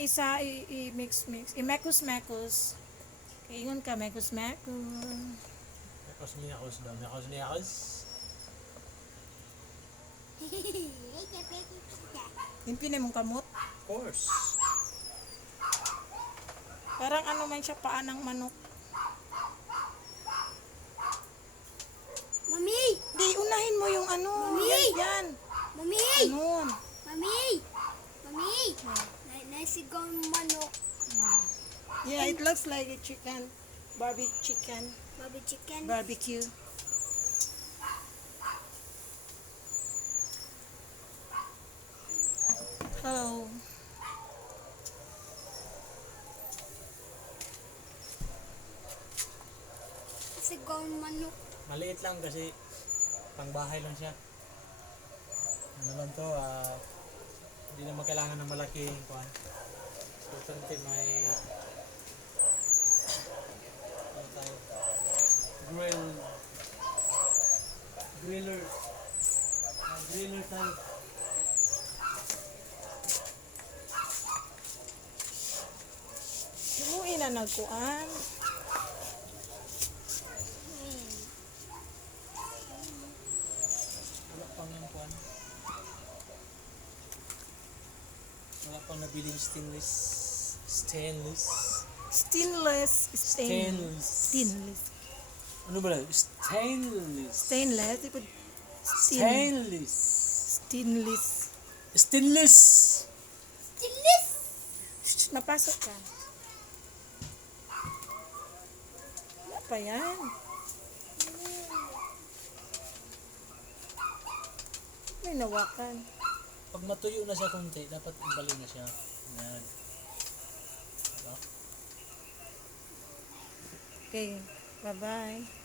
isa i-mix. I-mekos. Kaingon ka, mekos. Mekos daw. Mekos. Impin mong kamot. Of course. Parang ano man siya, paa ng manok. Mami! Di, unahin mo yung ano. Mami! Yan. Mami! Ano? Mami! Nasigaw yung manok. Yeah, it looks like a chicken. Chicken. Baby chicken. Barbecue. Hello. Nasigaw yung manok. Maliit lang kasi pangbahay lang siya. Ano lang to, hindi naman kailangan ng malaking kuhan. So, ito may ano tayo? Griller tayo. Himuin na nagkuan. Wala pang yung kuhan. Wala pang nabiling stainless. Ano ba lang? Stainless. Ipod Stainless. Shh, napasok ka. Wala pa yan. May nawakan. Pag matuyo na siya konti, dapat ibalik na siya. Yan. Diba? Okay, bye-bye.